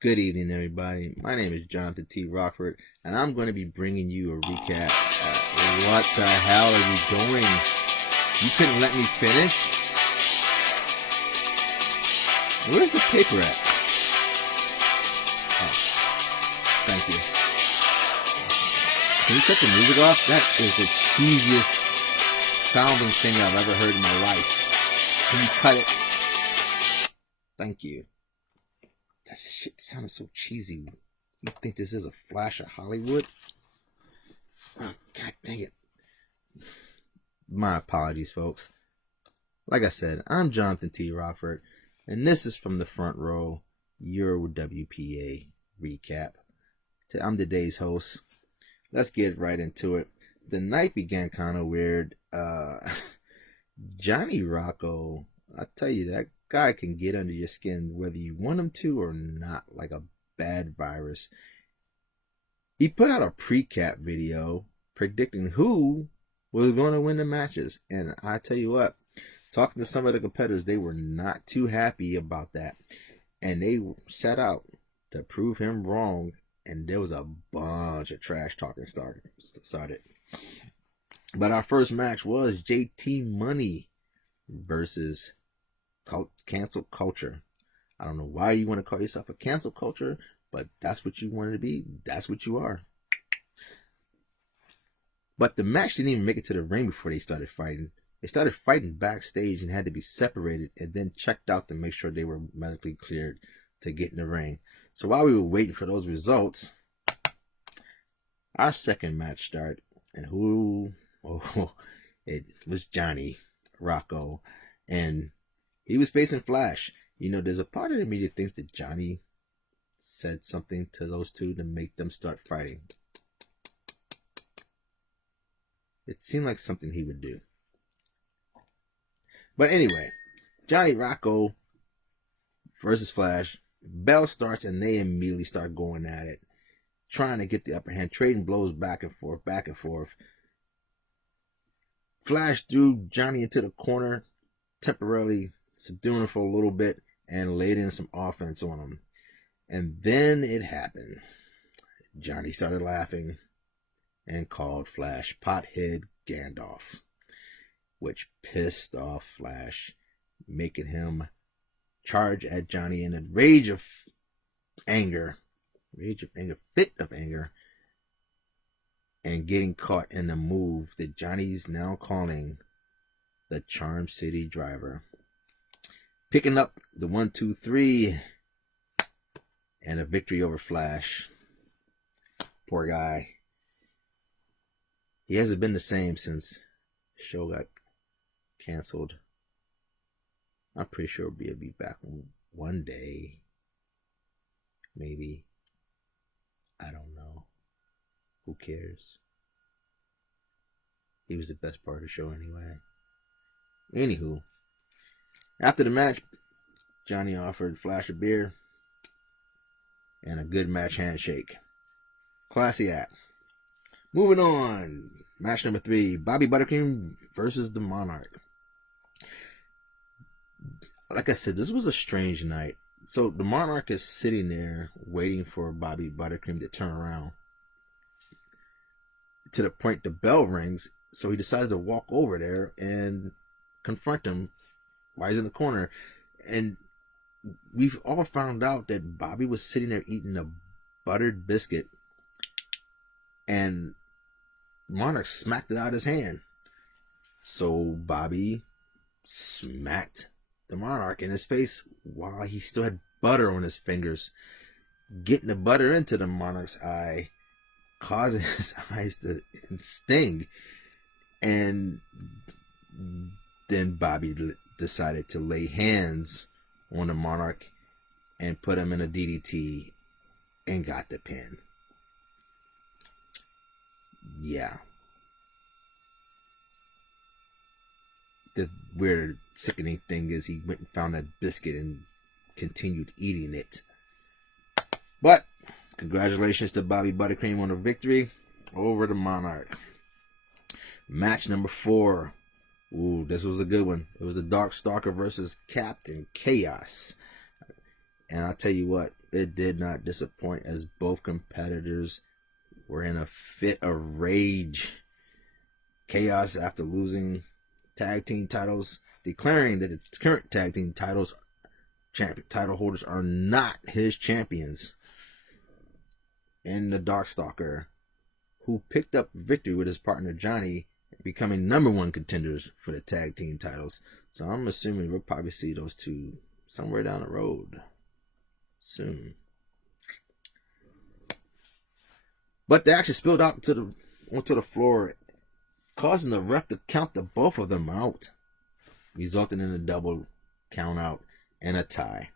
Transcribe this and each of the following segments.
Good evening, everybody. My name is Johnathan T. Rokford, and I'm going to be bringing you a recap. What the hell are you doing? You couldn't let me finish? Where's the paper at? Oh, thank you. Can you cut the music off? That is the cheesiest sounding thing I've ever heard in my life. Can you cut it? Thank you. That shit sounded so cheesy. You think this is a flash of Hollywood? Oh, God dang it. My apologies, folks. Like I said, I'm Johnathan T. Rokford, and this is From the Front Row, your WPA recap. I'm today's host. Let's get right into it. The night began kind of weird. Johnny Rocco, I tell you, that guy can get under your skin whether you want him to or not, like a bad virus. He put out a pre-cap video predicting who was going to win the matches, and I tell you what, talking to some of the competitors, they were not too happy about that, and they set out to prove him wrong, and there was a bunch of trash talking started. But our first match was JT Money versus cancel culture. I don't know why you want to call yourself a cancel culture, but that's what you wanted to be. That's what you are. But the match didn't even make it to the ring before they started fighting. They started fighting backstage and had to be separated and then checked out to make sure they were medically cleared to get in the ring. So while we were waiting for those results, our second match started, and it was Johnny Rocco, and he was facing Flash. You know, there's a part of the media that thinks that Johnny said something to those two to make them start fighting. It seemed like something he would do. But anyway, Johnny Rocco versus Flash. Bell starts and they immediately start going at it, trying to get the upper hand, trading blows back and forth, back and forth. Flash threw Johnny into the corner, temporarily subduing him for a little bit, and laid in some offense on him. And then it happened. Johnny started laughing and called Flash Pothead Gandalf, which pissed off Flash, making him charge at Johnny in a fit of anger, and getting caught in a move that Johnny's now calling the Charm City Driver. Picking up the 1-2-3 and a victory over Flash. Poor guy. He hasn't been the same since the show got canceled. I'm pretty sure he'll be back one day. Maybe. I don't know. Who cares? He was the best part of the show anyway. Anywho, after the match, Johnny offered Flash a beer and a good match handshake. Classy act. Moving on. Match number 3. Bobby Buttercream versus the Monarch. Like I said, this was a strange night. So the Monarch is sitting there waiting for Bobby Buttercream to turn around, to the point the bell rings. So he decides to walk over there and confront him while he's in the corner. And we've all found out that Bobby was sitting there eating a buttered biscuit, and Monarch smacked it out of his hand. So Bobby smacked the Monarch in his face while he still had butter on his fingers, getting the butter into the Monarch's eye, causing his eyes to sting. And then Bobby decided to lay hands on the Monarch and put him in a DDT and got the pin. Yeah. The weird, sickening thing is he went and found that biscuit and continued eating it. But congratulations to Bobby Buttercream on the victory over the Monarch. Match number 4. Ooh, this was a good one. It was the Dark Stalker versus Captain Chaos. And I'll tell you what, it did not disappoint, as both competitors were in a fit of rage, chaos after losing tag team titles, declaring that the current tag team title holders are not his champions. And the Darkstalker, who picked up victory with his partner Johnny, becoming #1 contenders for the tag team titles. So I'm assuming we'll probably see those two somewhere down the road soon. But they actually spilled out onto the floor, causing the ref to count the both of them out, resulting in a double count out and a tie.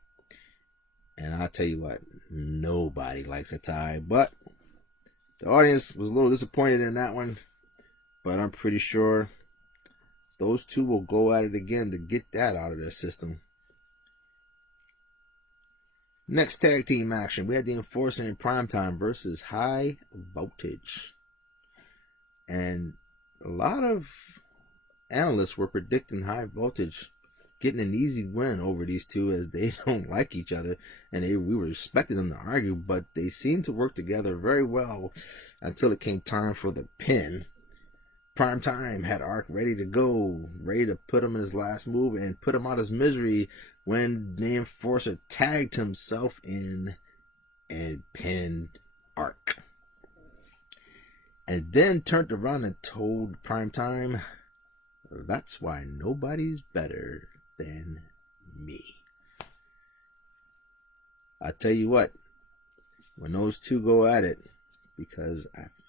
And I'll tell you what, nobody likes a tie, but the audience was a little disappointed in that one. But I'm pretty sure those two will go at it again to get that out of their system. Next tag team action, we had the Enforcer in Primetime versus High Voltage. And a lot of analysts were predicting High Voltage getting an easy win over these two, as they don't like each other, and we were expecting them to argue, but they seemed to work together very well until it came time for the pin. Primetime had Ark ready to go, ready to put him in his last move and put him out of his misery, when the Enforcer tagged himself in and pinned Ark. And then turned around and told Primetime, "That's why nobody's better than me." I tell you what, when those two go at it, because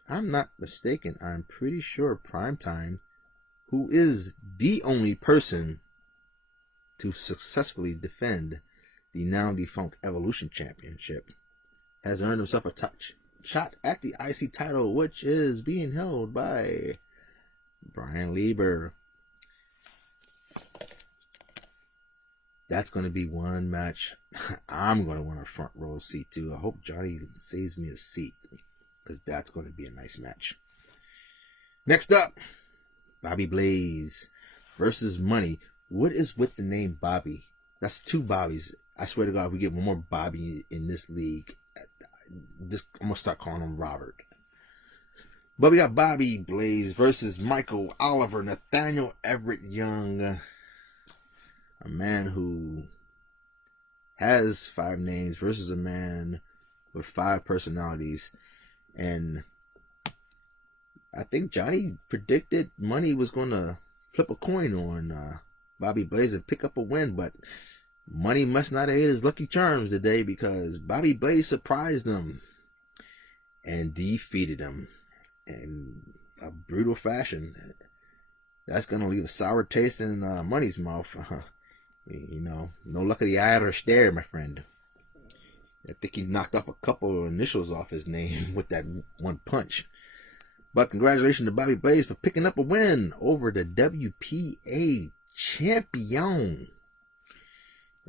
I'm not mistaken, I'm pretty sure Primetime, who is the only person to successfully defend the now defunct Evolution Championship, has earned himself a shot at the IC title, which is being held by Brian Lieber. That's going to be one match I'm going to want a front row seat to. I hope Johnny saves me a seat, because that's going to be a nice match. Next up, Bobby Blaze versus Money. What is with the name Bobby? That's two Bobbies. I swear to God, if we get one more Bobby in this league, I'm going to start calling him Robert. But we got Bobby Blaze versus Michael Oliver, Nathaniel Everett Young, a man who has 5 names versus a man with 5 personalities. And I think Johnny predicted Money was going to flip a coin on Bobby Blaze and pick up a win, but Money must not have hit his lucky charms today, because Bobby Blaze surprised him and defeated him in a brutal fashion. That's going to leave a sour taste in Money's mouth. You know, no luck of the Irish there, my friend. I think he knocked off a couple of initials off his name with that one punch. But congratulations to Bobby Blaze for picking up a win over the WPA champion.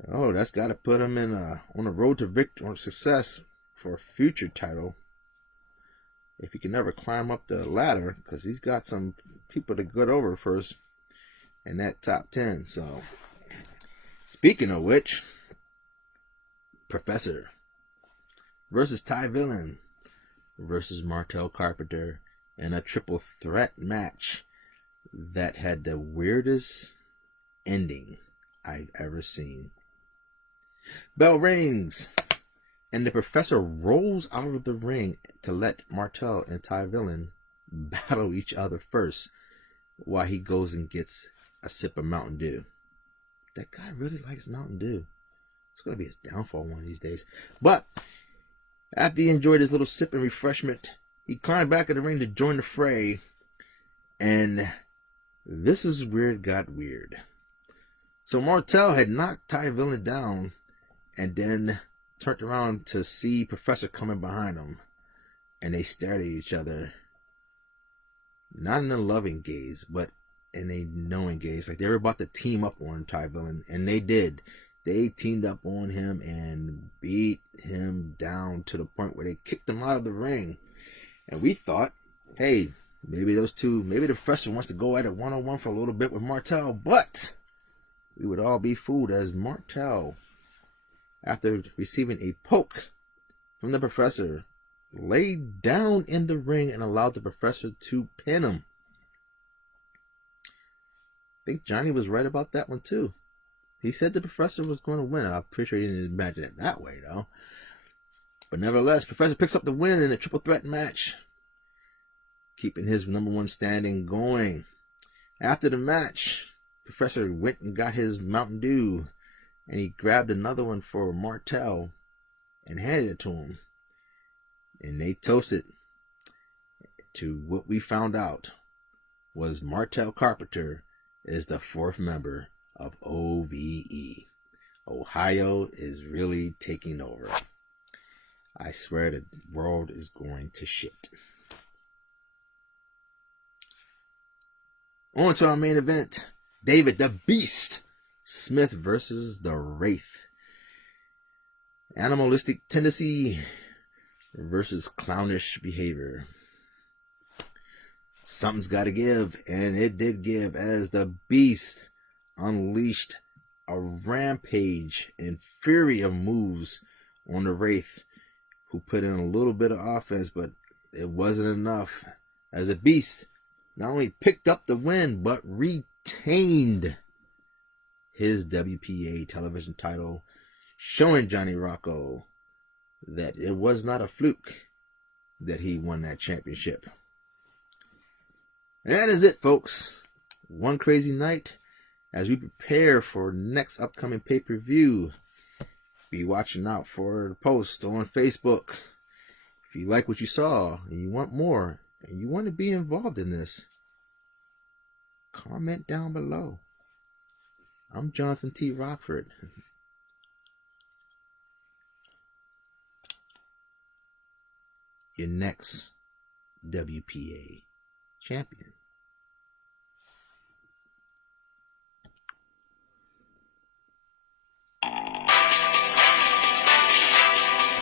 Oh, that's got to put him in on a road to victory or success for a future title, if he can never climb up the ladder, because he's got some people to get over first in that top 10. So, speaking of which, Professor versus Ty Villain versus Martel Carpenter in a triple threat match that had the weirdest ending I've ever seen. Bell rings, and the Professor rolls out of the ring to let Martel and Ty Villain battle each other first, while he goes and gets a sip of Mountain Dew. That guy really likes Mountain Dew. It's going to be his downfall one of these days. But after he enjoyed his little sip and refreshment, he climbed back in the ring to join the fray. And this is where it got weird. So Martel had knocked Ty Villain down and then turned around to see Professor coming behind him. And they stared at each other. Not in a loving gaze, but in a knowing gaze. Like they were about to team up on Ty Villain. And they did. They teamed up on him and beat him down to the point where they kicked him out of the ring. And we thought, hey, maybe those two, maybe the Professor wants to go at it one-on-one for a little bit with Martel. But we would all be fooled, as Martel after receiving a poke from the professor, laid down in the ring and allowed the professor to pin him. I think Johnny was right about that one too. He said the professor was going to win. I'm pretty sure he didn't imagine it that way though. But nevertheless, Professor picks up the win in a triple threat match, keeping his #1 standing going. After the match, Professor went and got his Mountain Dew, and he grabbed another one for Martel and handed it to him. And they toasted to what we found out was Martel Carpenter is the 4th member of OVE. Ohio is really taking over. I swear the world is going to shit. On to our main event. David the Beast Smith versus the Wraith. Animalistic tendency versus clownish behavior. Something's got to give, and it did give as the Beast unleashed a rampage and fury of moves on the Wraith, who put in a little bit of offense, but it wasn't enough, as the Beast not only picked up the win, but retained his WPA television title, showing Johnny Rocco that it was not a fluke that he won that championship. And that is it, folks. One crazy night as we prepare for next upcoming pay-per-view. Be watching out for the post on Facebook. If you like what you saw and you want more and you want to be involved in this, comment down below. I'm Johnathan T. Rokford. Your next WPA champion.